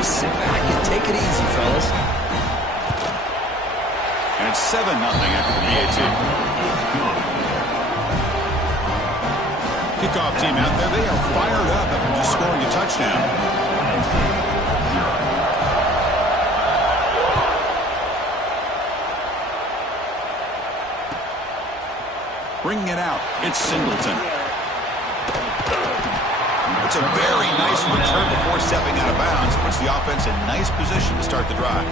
Just sit back and take it easy, fellas. And it's 7-0 after the PAT. Kickoff team out there. They are fired up after just scoring a touchdown. Bringing it out, it's Singleton. It's a very nice return before stepping out of bounds. Puts the offense in nice position to start the drive.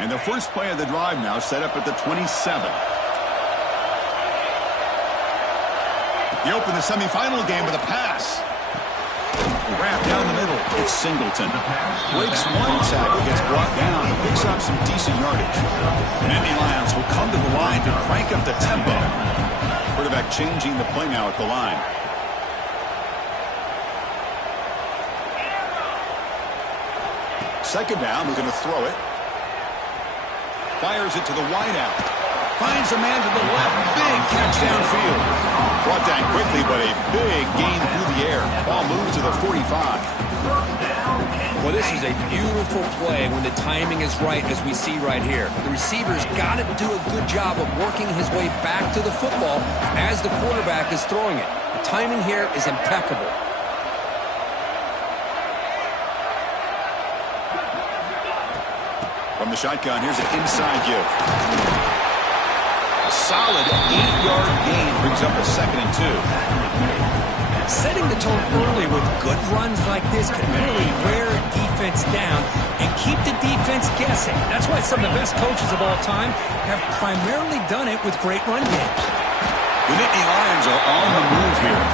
And the first play of the drive now set up at the 27. He opened the semifinal game with a pass. Wrapped down the middle. It's Singleton. Breaks one tackle, gets brought down, and picks up some decent yardage. And Nittany Lions will come to the line to crank up the tempo. Quarterback changing the play now at the line. Second down, we're going to throw it. Fires it to the wideout. Finds a man to the left. Big catch downfield. Brought down quickly, but a big gain through the air. Ball moves to the 45. Well, this is a beautiful play when the timing is right, as we see right here. The receiver's got to do a good job of working his way back to the football as the quarterback is throwing it. The timing here is impeccable. From the shotgun, here's an inside give. A solid 8-yard gain brings up a 2nd and 2. Setting the tone early with good runs like this can really wear a defense down and keep the defense guessing. That's why some of the best coaches of all time have primarily done it with great run games. The Nittany Lions are on the move here.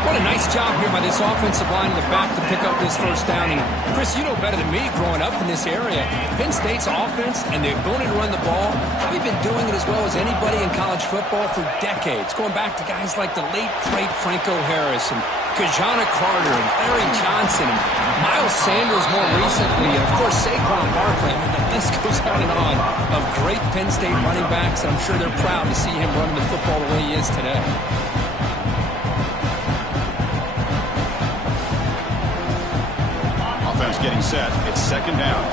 What a nice job here by this offensive line in the back to pick up this first down. And Chris, you know better than me growing up in this area. Penn State's offense and the ability to run the ball, probably been doing it as well as anybody in college football for decades. Going back to guys like the late, great Franco Harris and Kajana Carter and Larry Johnson and Miles Sanders more recently. And, of course, Saquon Barkley. I mean, the list goes on and on of great Penn State running backs. And I'm sure they're proud to see him running the football the way he is today. Getting set. It's second down.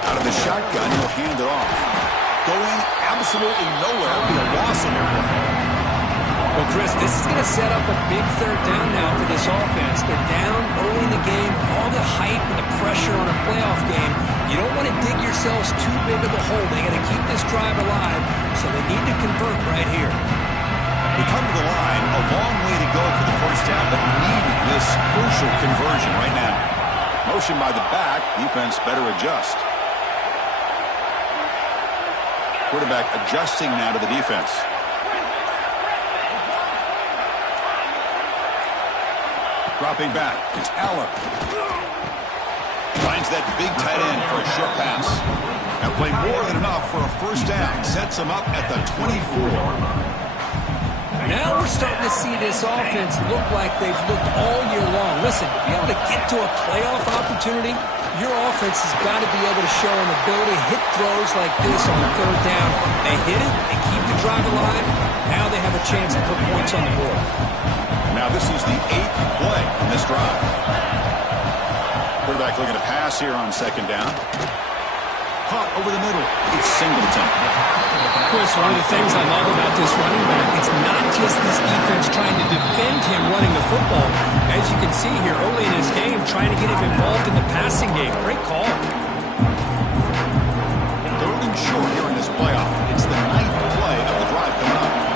Out of the shotgun, he'll hand it off. Going absolutely nowhere. It'll be a loss on the play. Well, Chris, this is going to set up a big third down now for this offense. They're down early in the game. All the hype and the pressure on a playoff game. You don't want to dig yourselves too big of a hole. They got to keep this drive alive, so they need to convert right here. We come to the line, a long way to go for the first down, but need this crucial conversion right now. Motion by the back, defense better adjust. Quarterback adjusting now to the defense. Dropping back, it's Aller. Finds that big tight end for a short pass. That play more than enough for a first down. Sets him up at the 24. Now we're starting to see this offense look like they've looked all year long. Listen, to be able to get to a playoff opportunity, your offense has got to be able to show an ability to hit throws like this on third down. They hit it, they keep the drive alive. Now they have a chance to put points on the board. Now this is the 8th play in this drive. Quarterback looking to pass here on second down. Caught over the middle. It's Singleton. Chris, one of the things I love about this running back, it's not just this defense trying to defend him running the football. As you can see here early in his game, trying to get him involved in the passing game. Great call. Third and short here in this playoff. It's the 9th play of the drive coming up.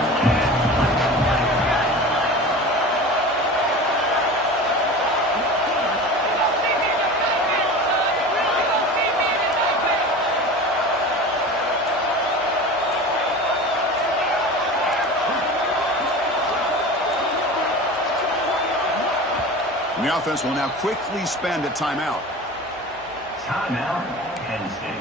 And the offense will now quickly spend a timeout. Timeout, Penn State.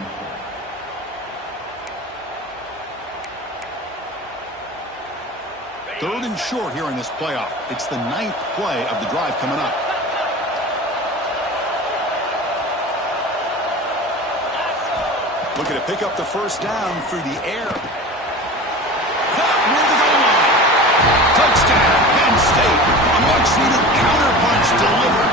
3rd and short here in this playoff. It's the 9th play of the drive coming up. Looking to pick up the first down through the air. Caught near the goal line. Touchdown, Penn State. A much-needed counterpunch delivered.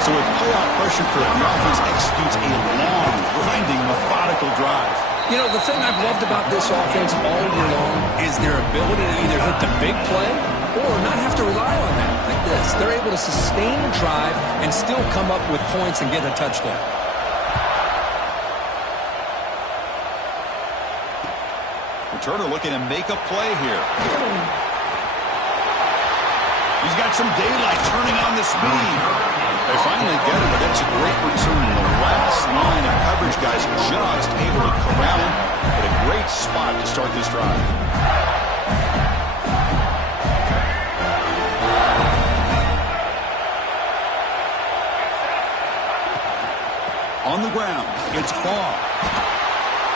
So with playoff pressure for it, the offense executes a long, grinding, methodical drive. You know, the thing I've loved about this offense all year long is their ability to either hit the big play or not have to rely on that. Like this, they're able to sustain a drive and still come up with points and get a touchdown. Turner looking to make a play here. He's got some daylight turning on the speed. They finally get him, but that's a great return. The last line of coverage guys just able to corral him. But a great spot to start this drive. On the ground, it's Ball.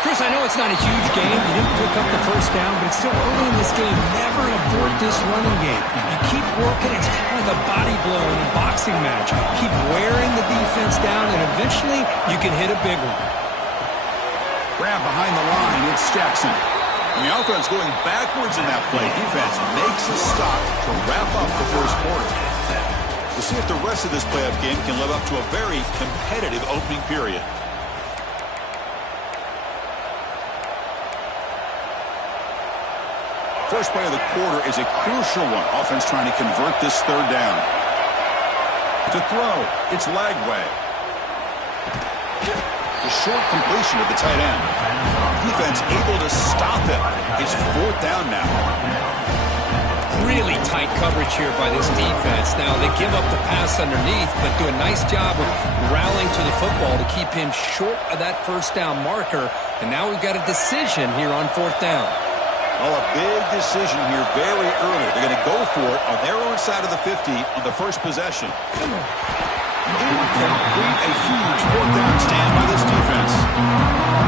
Chris, I know it's not a huge game. You didn't pick up the first down, but it's still early in this game. Never abort this running game. You keep working. It's kind of like a body blow in a boxing match. Keep wearing the defense down, and eventually you can hit a big one. Grab behind the line. It's Jackson. And the offense going backwards in that play. Defense makes a stop to wrap up the first quarter. We'll see if the rest of this playoff game can live up to a very competitive opening period. First play of the quarter is a crucial one. Offense trying to convert this 3rd down. To throw, it's Lagway. The short completion of the tight end. Defense able to stop him. It's 4th down now. Really tight coverage here by this defense. Now, they give up the pass underneath, but do a nice job of rallying to the football to keep him short of that first down marker. And now we've got a decision here on 4th down. Oh, a big decision here very early. They're going to go for it on their own side of the 50 on the first possession. Incomplete, a huge 4th down stand by this defense.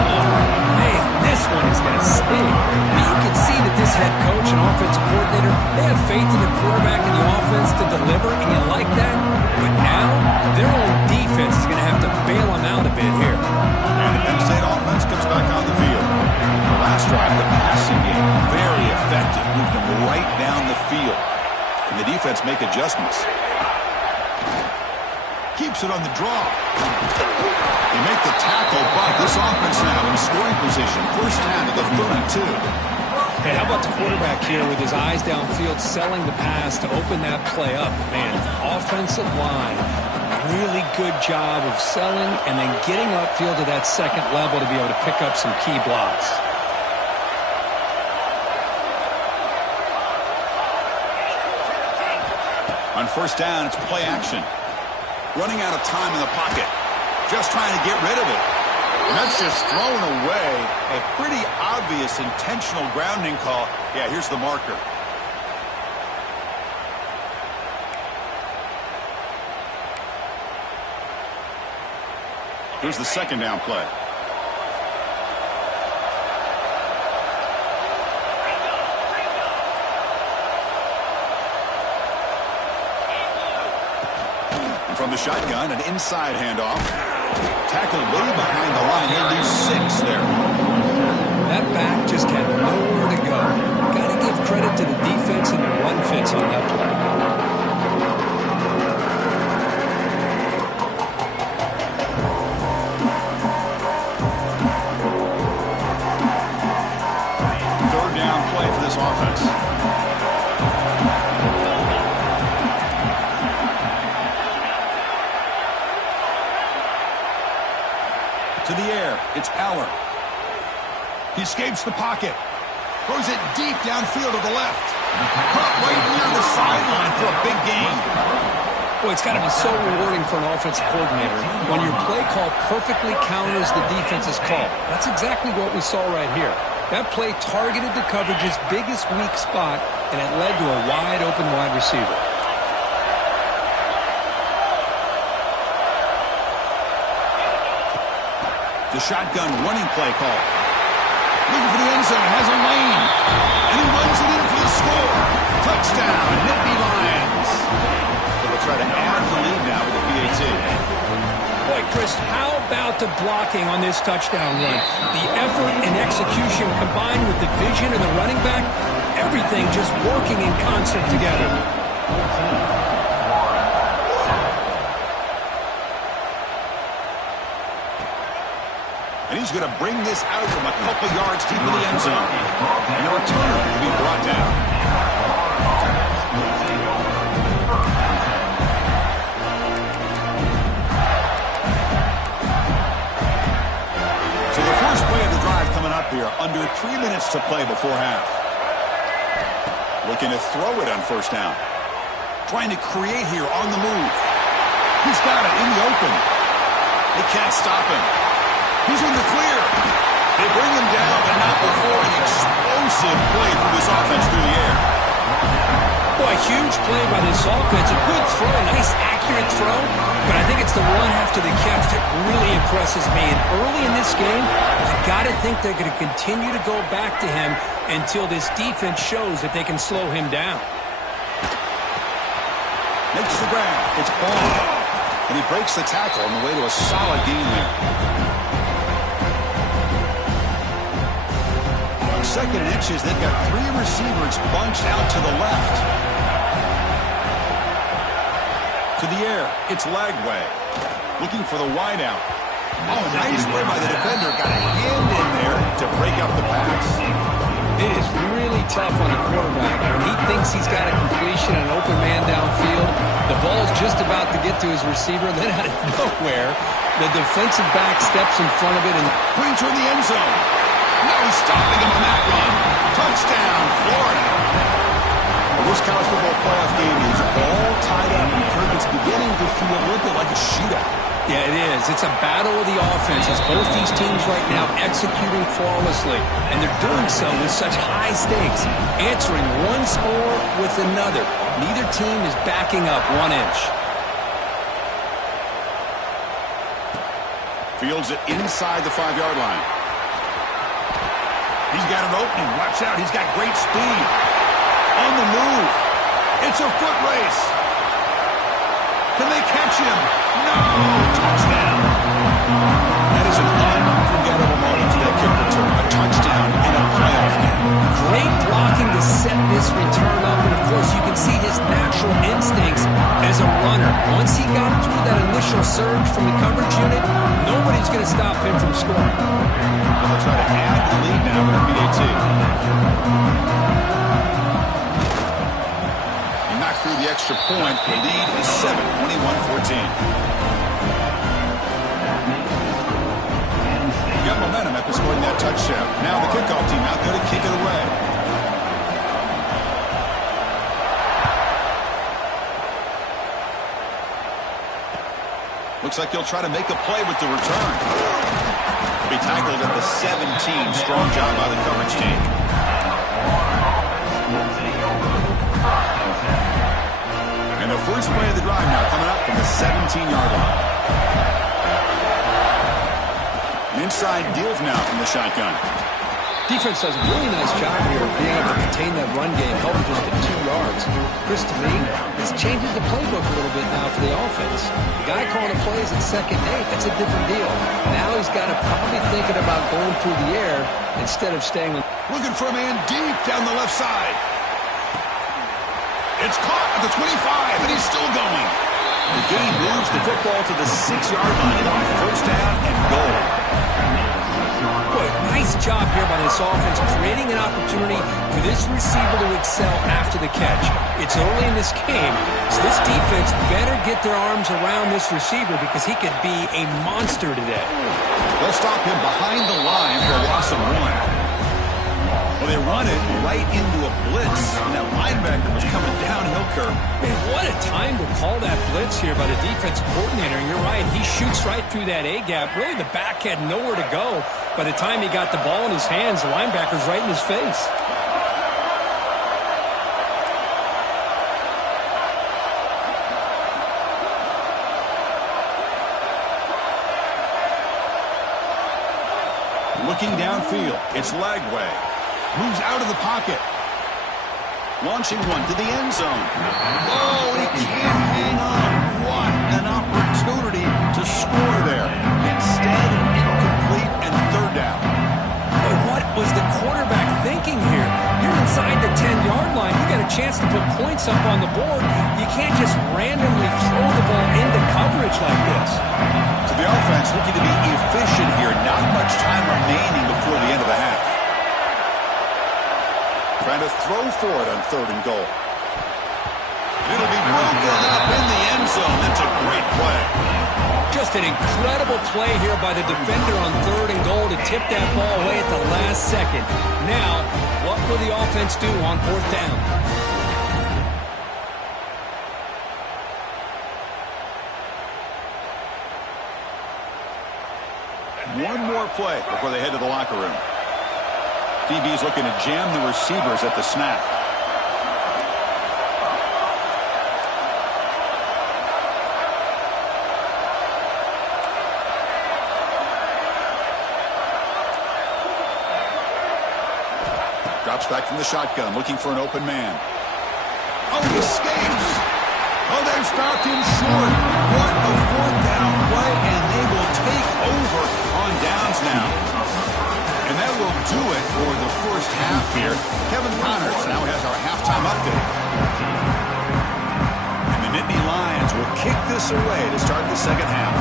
Oh, man, this one is going to sting. I mean, you can see that this head coach and offensive coordinator, they have faith in the quarterback and the offense to deliver, and you like that. But now, their own defense is going to have to bail them out a bit here. And the Penn State offense comes back on the field. The last drive, the passing game, very effective. Moved them right down the field. And the defense make adjustments. Keeps it on the draw. They make the tackle, but this offense now in scoring position. First down to the 32. Hey, how about the quarterback here with his eyes downfield, selling the pass to open that play up? Man, offensive line, really good job of selling and then getting upfield to that second level to be able to pick up some key blocks. On first down, it's play action. Running out of time in the pocket. Just trying to get rid of it. And that's just thrown away. A pretty obvious intentional grounding call. Yeah, here's the marker. Here's the second down play. From the shotgun, an inside handoff. Tackled way behind the line. He'll lose 6 there. That back just had nowhere to go. Got to give credit to the defense and the run fits on that play. Third down play for this offense. To the air, it's Aller. He escapes the pocket. Throws it deep downfield to the left. Caught right near the sideline for a big gain. Boy, it's got to be so rewarding for an offensive coordinator when your play call perfectly counters the defense's call. That's exactly what we saw right here. That play targeted the coverage's biggest weak spot, and it led to a wide-open wide receiver. The shotgun running play call. Looking for the end zone. Has a lane. And he runs it in for the score. Touchdown, Nittany Lions. They'll try to add the lead now with the PAT. Boy, Chris, how about the blocking on this touchdown run? The effort and execution combined with the vision of the running back, everything just working in concert together. And he's going to bring this out from a couple yards deep in the end zone. And the returner will be brought down. So the first play of the drive coming up here. Under 3 minutes to play before half. Looking to throw it on first down. Trying to create here on the move. He's got it in the open. They can't stop him. He's in the clear. They bring him down, but not before an explosive play from this offense through the air. Boy, huge play by this offense. A good throw, a nice accurate throw. But I think it's the run after the catch that really impresses me. And early in this game, you got to think they're going to continue to go back to him until this defense shows that they can slow him down. Makes the ground. It's Ball. And he breaks the tackle on the way to a solid gain there. On second and inches, they've got 3 receivers bunched out to the left. To the air, it's Lagway. Looking for the wideout. Oh, nice play by the defender. Got a hand in there to break up the pass. It is really tough on the quarterback. When he thinks he's got a completion and an open man downfield, the ball's just about to get to his receiver, and then out of nowhere, the defensive back steps in front of it and brings her in the end zone. No stopping him on that run. Touchdown, Florida. Well, this college football playoff game is all tied up, and Kirk, it's beginning to feel a little bit like a shootout. Yeah, it is. It's a battle of the offenses. Both these teams right now executing flawlessly, and they're doing so with such high stakes, answering one score with another. Neither team is backing up 1 inch. Fields it inside the 5-yard line. He's got an opening. Watch out. He's got great speed. On the move. It's a foot race. Can they catch him? No! Touchdown. That is an unforgettable moment for that kick return. A touchdown in a playoff game. Great blocking to set this return up, and of course you can see his natural instincts as a runner. Once he got through that initial surge from the coverage unit, nobody's going to stop him from scoring. They'll try to add the lead now with a PAT. He knocked through the extra point. The lead is 7, 21-14. Got momentum after scoring that touchdown. Now the kickoff team out there to kick it away. Looks like he'll try to make a play with the return. He'll be tackled at the 17. Strong job by the coverage team. And the first play of the drive now coming up from the 17-yard line. Inside deals now from the shotgun. Defense does a really nice job here of being able to contain that run game, helping just to 2 yards. Chris, to me, this changes the playbook a little bit now for the offense. The guy calling the plays at second and 8, that's a different deal. Now he's got to probably thinking about going through the air instead of staying. Looking for a man deep down the left side. It's caught at the 25, and he's still going. The game moves the football to the 6-yard line on first down and goal. Boy, nice job here by this offense, creating an opportunity for this receiver to excel after the catch. It's early in this game, so this defense better get their arms around this receiver because he could be a monster today. They'll stop him behind the line for a loss of 1. Well, they run it right into a blitz, and that linebacker was coming downhill, Kirk. Man, what a time to call that blitz here by the defensive coordinator. And you're right, he shoots right through that A-gap. Really, the back had nowhere to go. By the time he got the ball in his hands, the linebacker's right in his face. Looking downfield, it's Lagway. Moves out of the pocket. Launching one to the end zone. Oh, he can't hang on. What an opportunity to score there. Instead, incomplete and third down. But what was the quarterback thinking here? You're inside the 10-yard line. You got a chance to put points up on the board. You can't just randomly throw the ball into coverage like this. So the offense looking to be efficient here. Not much time remaining before the end of the half. Trying to throw for it on 3rd and goal. It'll be broken up in the end zone. That's a great play. Just an incredible play here by the defender on 3rd and goal to tip that ball away at the last second. Now, what will the offense do on 4th down? One more play before they head to the locker room. DB's looking to jam the receivers at the snap. Drops back from the shotgun, looking for an open man. Oh, he escapes. Oh, they've stopped him short. What a 4th down play, and they will take over on downs now. And that will do it for the first half here. Kevin Connors now has our halftime update. And the Nittany Lions will kick this away to start the second half.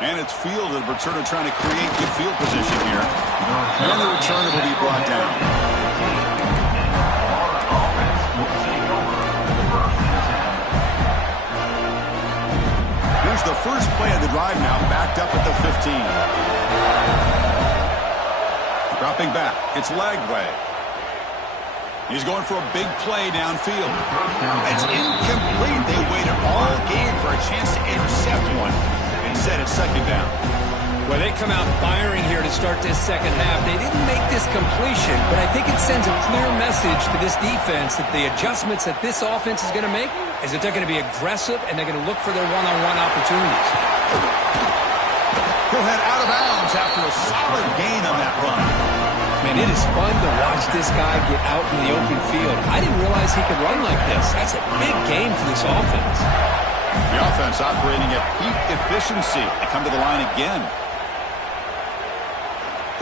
And it's fielded. Returner trying to create good field position here. And the returner will be brought down. Here's the first play of the drive now, backed up at the 15. Dropping back, it's Lagway. He's going for a big play downfield. It's incomplete. They waited all game for a chance to intercept one. Instead, it's 2nd down. Well, they come out firing here to start this second half. They didn't make this completion, but I think it sends a clear message to this defense that the adjustments that this offense is going to make is that they're going to be aggressive and they're going to look for their one-on-one opportunities. He'll head out of bounds after a solid gain on that run. Man, it is fun to watch this guy get out in the open field. I didn't realize he could run like this. That's a big game for this offense. The offense operating at peak efficiency. They come to the line again.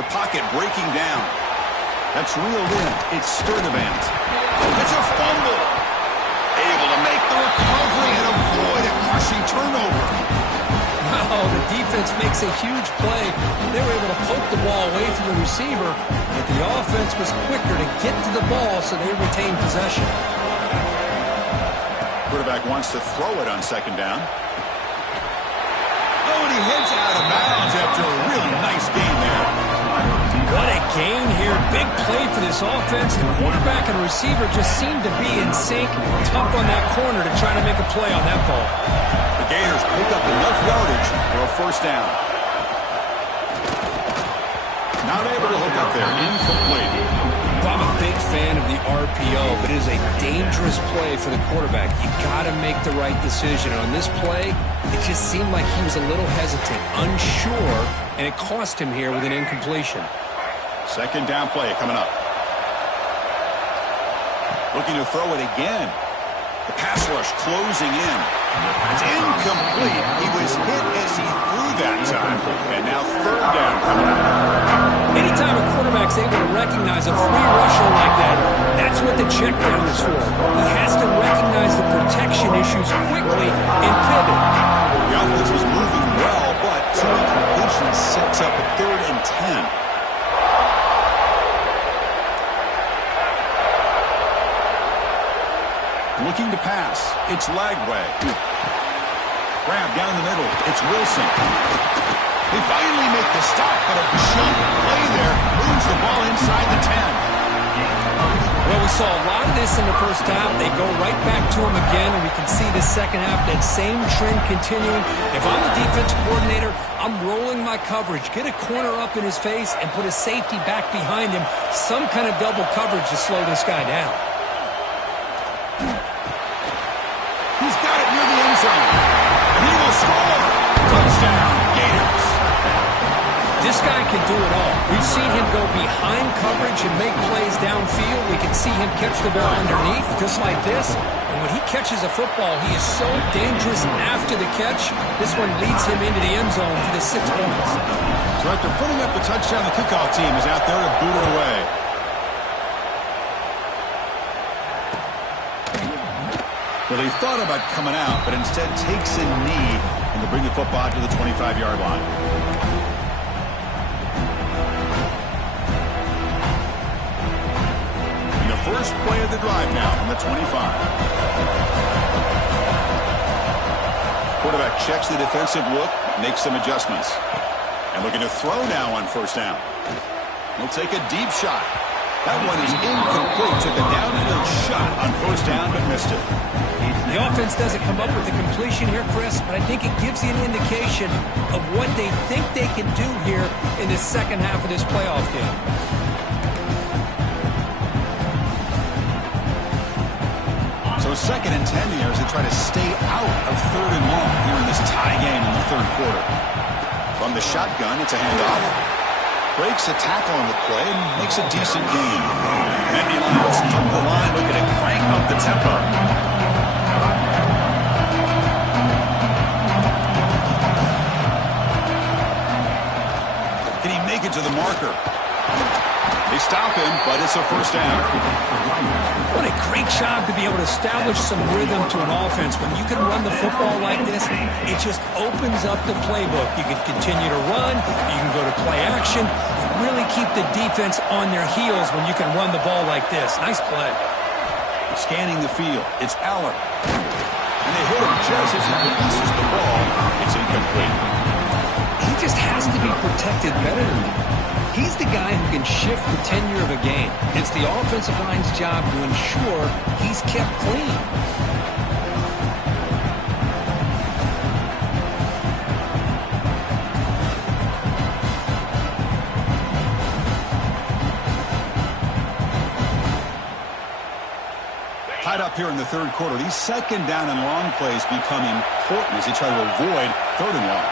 The pocket breaking down. That's reeled in. It's Sturdivant. It's a fumble. Able to make the recovery and avoid a crushing turnover. Wow, the defense makes a huge play. They were able to poke the ball away from the receiver, but the offense was quicker to get to the ball, so they retained possession. Quarterback wants to throw it on 2nd down. Oh, and he heads out of bounds after a really nice gain there. What a gain here. Big play for this offense. The quarterback and receiver just seem to be in sync. Tough on that corner to try to make a play on that ball. The Gators pick up enough yardage for a 1st down. Not able to hook up there. Incomplete. I'm a big fan of the RPO, but it is a dangerous play for the quarterback. You got to make the right decision. On this play, it just seemed like he was a little hesitant, unsure, and it cost him here with an incompletion. 2nd down play coming up. Looking to throw it again. The pass rush closing in. It's incomplete. He was hit as he threw that time. And now 3rd down coming up. Anytime a quarterback's able to recognize a free rusher like that, that's what the check down is for. He has to recognize the protection issues quickly and pivot. The offense was moving well, but 2 incompletions sets up a 3rd and 10. Looking to pass. It's Lagway. Grab down the middle. It's Wilson. They finally make the stop, but a jump play there moves the ball inside the 10. Well, we saw a lot of this in the first half. They go right back to him again, and we can see the second half, that same trend continuing. If I'm the defense coordinator, I'm rolling my coverage. Get a corner up in his face and put a safety back behind him. Some kind of double coverage to slow this guy down. He's zone. And he will score. Touchdown, Gators. This guy can do it all. We've seen him go behind coverage and make plays downfield. We can see him catch the ball underneath, just like this. And when he catches a football, he is so dangerous after the catch. This one leads him into the end zone for the 6 points. So after putting up the touchdown, the kickoff team is out there to boot it away. Well, he thought about coming out, but instead takes a knee and to bring the football to the 25-yard line. First play of the drive now from the 25. Quarterback checks the defensive look, makes some adjustments. And looking to throw now on first down. He'll take a deep shot. That one is incomplete. Took a downfield shot on first down, but missed it. The offense doesn't come up with the completion here, Chris, but I think it gives you an indication of what they think they can do here in the second half of this playoff game. So 2nd and 10 here as they try to stay out of 3rd and long here in this tie game in the 3rd quarter. From the shotgun, it's a handoff. Breaks a tackle on the play and makes a decent gain. Nittany Lions up the line, looking to crank up the tempo. Can he make it to the marker? They stop him, but it's a first down. What a great job to be able to establish some rhythm to an offense. When you can run the football like this, it just opens up the playbook. You can continue to run. You can go to play action. Really keep the defense on their heels when you can run the ball like this. Nice play. Scanning the field, it's Aller. And they hit him just as he releases the ball. It's incomplete. He just has to be protected better than that. He's the guy who can shift the tenure of a game. It's the offensive line's job to ensure he's kept clean. Tied up here in the 3rd quarter. These 2nd down and long plays become important as they try to avoid 3rd and long.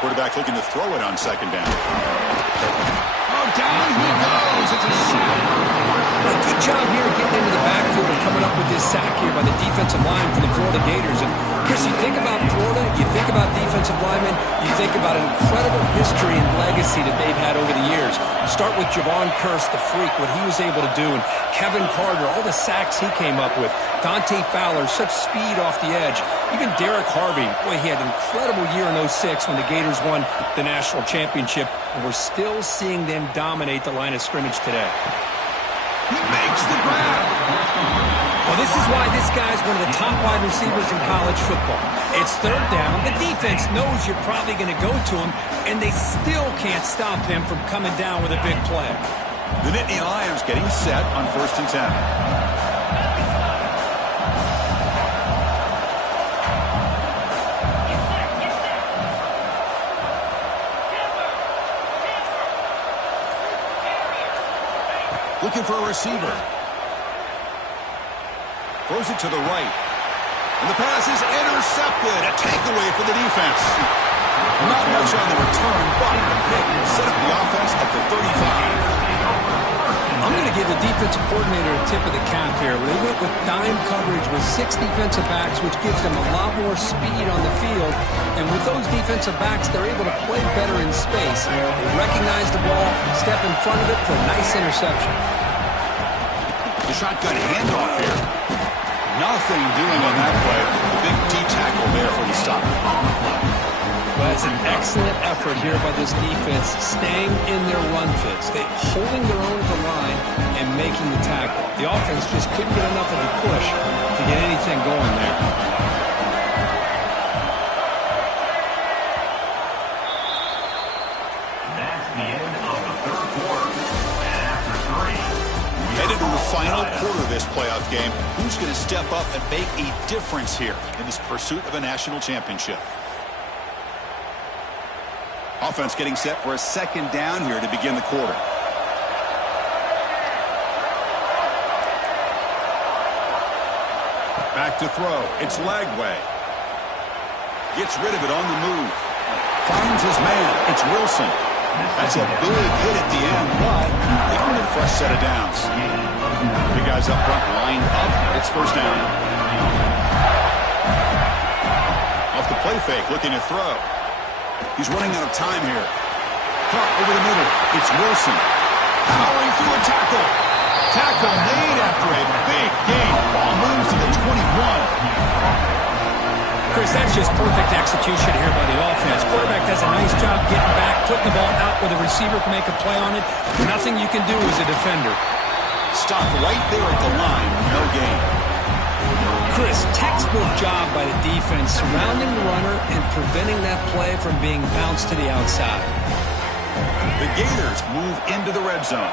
Quarterback looking to throw it on 2nd down. Oh, down he goes. It's a sack. A good job here getting into the backfield and coming up with this sack here by the defensive line for the Florida Gators. And Chris, you think about Florida, you think about defensive linemen, you think about an incredible history and legacy that they've had over the years. Start with Javon Kearse, the freak, what he was able to do, and Kevin Carter, all the sacks he came up with. Dante Fowler, such speed off the edge. Even Derek Harvey, boy, he had an incredible year in 06 when the Gators won the national championship, and we're still seeing them dominate the line of scrimmage today. He makes the grab. Well, this is why this guy's one of the top wide receivers in college football. It's 3rd down. The defense knows you're probably going to go to him, and they still can't stop them from coming down with a big play. The Nittany Lions getting set on 1st and 10. Looking for a receiver. Throws it to the right. And the pass is intercepted. A takeaway for the defense. Not much on the return, but the pick will set up the offense at the 35. I'm going to give the defensive coordinator a tip of the cap here. They went with dime coverage with 6 defensive backs, which gives them a lot more speed on the field. And with those defensive backs, they're able to play better in space. They recognize the ball, step in front of it for a nice interception. The shotgun handoff here. Nothing doing on that play. The big D tackle there for the stop. Well, it's an excellent effort here by this defense, staying in their run fits. They holding their own at the line and making the tackle. The offense just couldn't get enough of a push to get anything going there. That's the end of the 3rd quarter. And after 3, headed to the final quarter of this playoff game. Who's going to step up and make a difference here in this pursuit of a national championship? Offense getting set for a 2nd down here to begin the quarter. Back to throw. It's Lagway. Gets rid of it on the move. Finds his man. It's Wilson. That's a big hit at the end, but they earn a fresh set of downs. Three guys up front lined up. It's first down. Off the play fake, looking to throw. He's running out of time here. Caught over the middle. It's Wilson. Powering through a tackle. Tackle made after a big gain. Ball moves to the 21. Chris, that's just perfect execution here by the offense. Quarterback does a nice job getting back, putting the ball out where the receiver can make a play on it. Nothing you can do as a defender. Stopped right there at the line. No gain. Chris, textbook job by the defense surrounding the runner and preventing that play from being bounced to the outside. The Gators move into the red zone.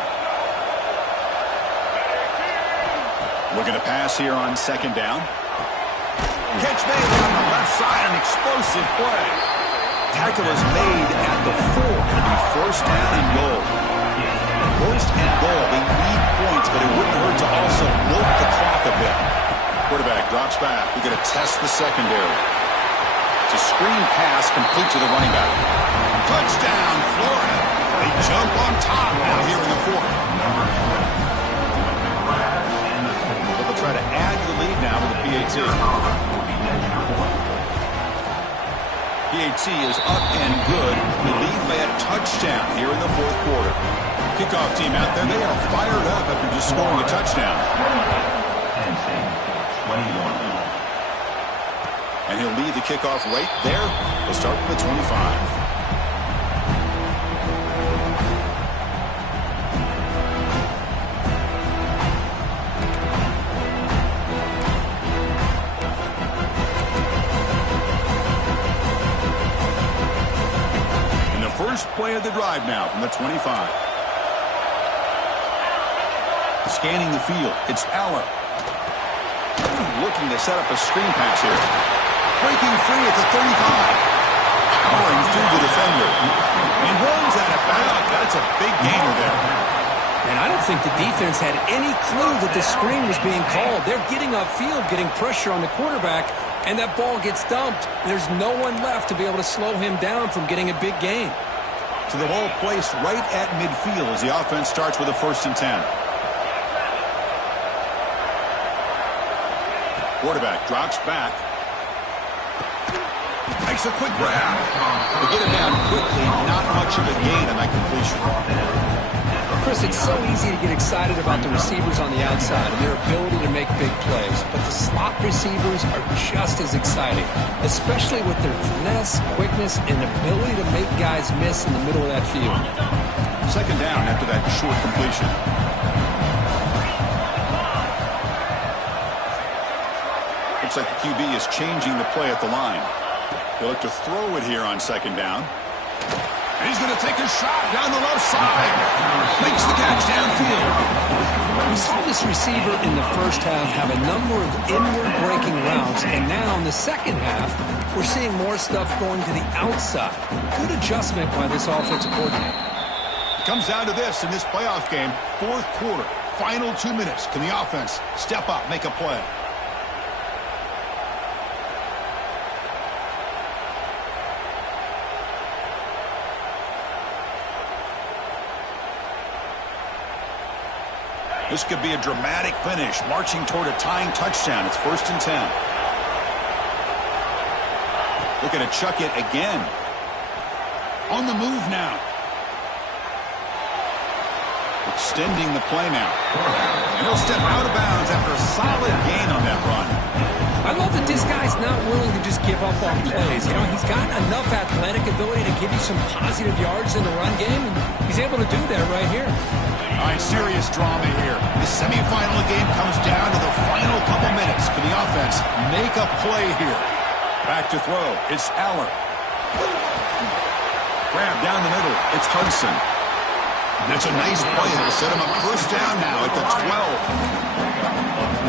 Looking to pass here on second down. Catch made on the left side, an explosive play. Tackle is made at the 4. It'll be first down and goal. First and goal. They need points, but it wouldn't hurt to also milk the clock a bit. Quarterback drops back. We're going to test the secondary. It's a screen pass complete to the running back. Touchdown, Florida. They jump on top now here in the 4th. They'll try to add to the lead now with the PAT. PAT is up and good. They lead by a touchdown here in the 4th quarter. Kickoff team out there, they are fired up after just scoring a touchdown. And he'll lead the kickoff right there. He'll start with the 25. Play of the drive now from the 25. Scanning the field. It's Aller. Looking to set up a screen pass here. Breaking free at the 35. Powering through the defender. And runs out of bounds. That's a big gainer there. And I don't think the defense had any clue that the screen was being called. They're getting upfield, getting pressure on the quarterback, and that ball gets dumped. There's no one left to be able to slow him down from getting a big gain. So the ball placed right at midfield as the offense starts with a 1st and 10. Quarterback drops back. Makes a quick grab. They get him down quickly. Not much of a gain on that completion. Chris, it's so easy to get excited about the receivers on the outside and their ability to make big plays, but the slot receivers are just as exciting, especially with their finesse, quickness, and ability to make guys miss in the middle of that field. Second down after that short completion. Looks like the QB is changing the play at the line. They'll look to throw it here on second down. And he's going to take a shot down the left side. Makes the catch downfield. We saw this receiver in the first half have a number of inward breaking routes, and now in the second half, we're seeing more stuff going to the outside. Good adjustment by this offensive coordinator. It comes down to this in this playoff game. 4th quarter, final 2 minutes. Can the offense step up, make a play? This could be a dramatic finish, marching toward a tying touchdown. It's 1st and 10. Looking to chuck it again. On the move now. Extending the play now. And he'll step out of bounds after a solid gain on that run. I love that this guy's not willing to just give up on plays. You know, he's got enough athletic ability to give you some positive yards in the run game, and he's able to do that right here. All right, serious drama here. The semifinal game comes down to the final couple minutes. Can the offense make a play here? Back to throw. It's Aller. Grab down the middle. It's Hudson. That's a nice play. It'll set him up first down now at the 12.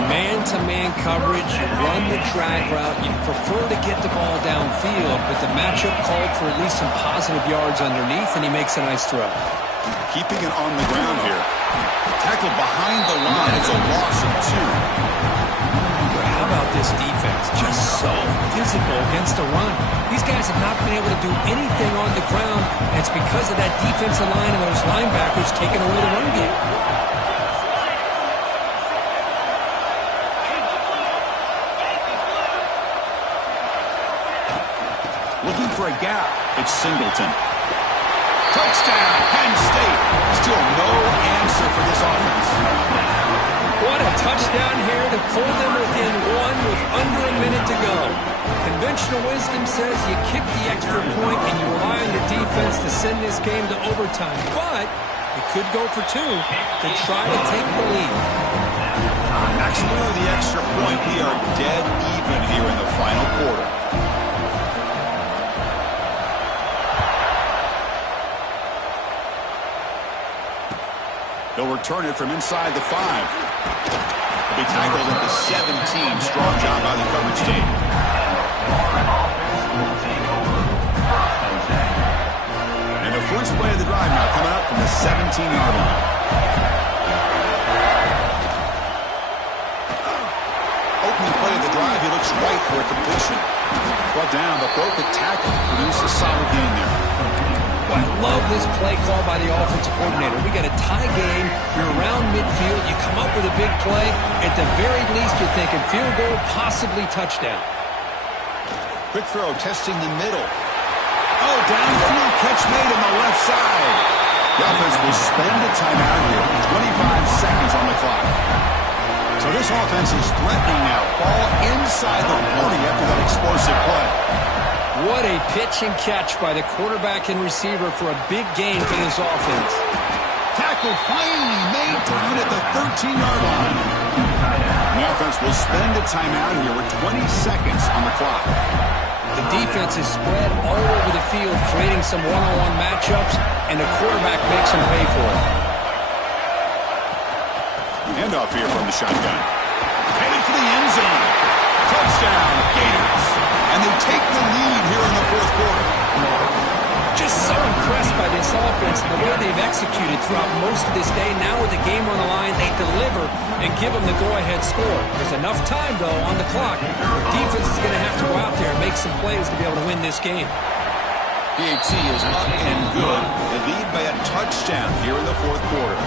Man-to-man coverage, you run the drag route, you prefer to get the ball downfield, but the matchup called for at least some positive yards underneath, and he makes a nice throw. Keeping it on the ground here. Tackle behind the line. It's a loss of 2. How about this defense? Just so physical against the run. These guys have not been able to do anything on the ground, and it's because of that defensive line and those linebackers taking away the run game. Looking for a gap. It's Singleton. Touchdown, Penn State. Still no answer for this offense. What a touchdown here to pull them within one with under a minute to go. Conventional wisdom says you kick the extra point and you rely on your defense to send this game to overtime. But it could go for two to try to take the lead. Actually, with the extra point, we are dead even here in the final quarter. They'll return it from inside the 5. They'll be tackled at the 17. Strong job by the coverage team. And the first play of the drive now coming up from the 17-yard line. Opening play of the drive, he looks right for a completion. Brought down, but broke the tackle. Produced a solid gain there. I love this play call by the offensive coordinator. We got a tie game. You're around midfield. You come up with a big play. At the very least, you're thinking field goal, possibly touchdown. Quick throw, testing the middle. Oh, downfield catch made on the left side. The offense will spend a timeout here. 25 seconds on the clock. So this offense is threatening now. Ball inside the 40 after that explosive play. What a pitch and catch by the quarterback and receiver for a big gain for this offense. Tackle finally made down at the 13-yard line. The offense will spend a timeout here with 20 seconds on the clock. The defense is spread all over the field, creating some one-on-one matchups, and the quarterback makes them pay for it. Handoff here from the shotgun. Headed for the end zone. Touchdown, Gators. And they take the lead here in the fourth quarter. Just so impressed by this offense and the way they've executed throughout most of this day. Now with the game on the line, they deliver and give them the go-ahead score. There's enough time, though, on the clock. The defense is going to have to go out there and make some plays to be able to win this game. PAT is up and good. They lead by a touchdown here in the fourth quarter.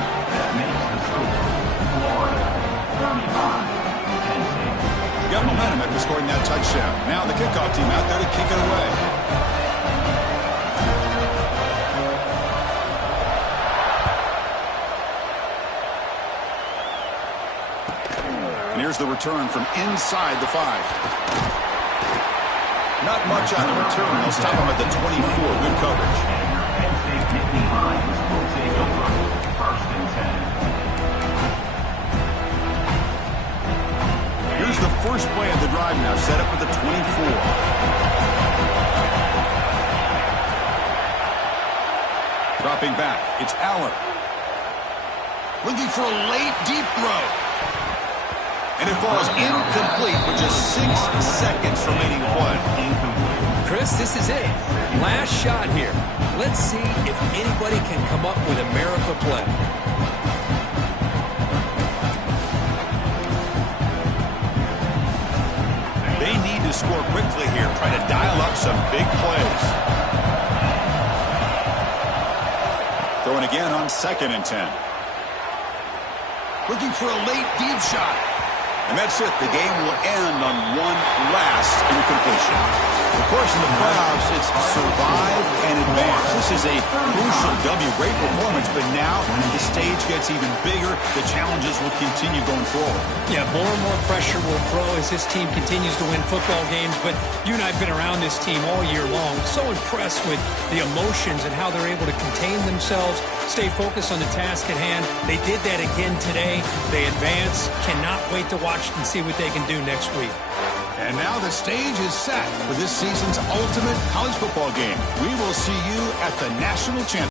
Got momentum after scoring that touchdown. Now the kickoff team out there to kick it away. And here's the return from inside the 5. Not much on the return. They'll stop him at the 24. Good coverage. Here's the first play of the drive now, set up at the 24. Dropping back, it's Allen. Looking for a late, deep throw. And it falls incomplete with just 6 seconds remaining to play. Chris, this is it. Last shot here. Let's see if anybody can come up with a miracle play. They need to score quickly here, trying to dial up some big plays. Throwing again on 2nd and 10. Looking for a late deep shot. And that's it. The game will end on one last incompletion. Of course, in the playoffs, it's survive and advance. This is a crucial W. Great performance, but now the stage gets even bigger. The challenges will continue going forward. Yeah, more and more pressure will grow as this team continues to win football games. But you and I have been around this team all year long. So impressed with the emotions and how they're able to contain themselves, stay focused on the task at hand. They did that again today. They advance. Cannot wait to watch and see what they can do next week. And now the stage is set for this season's ultimate college football game. We will see you at the National Championship.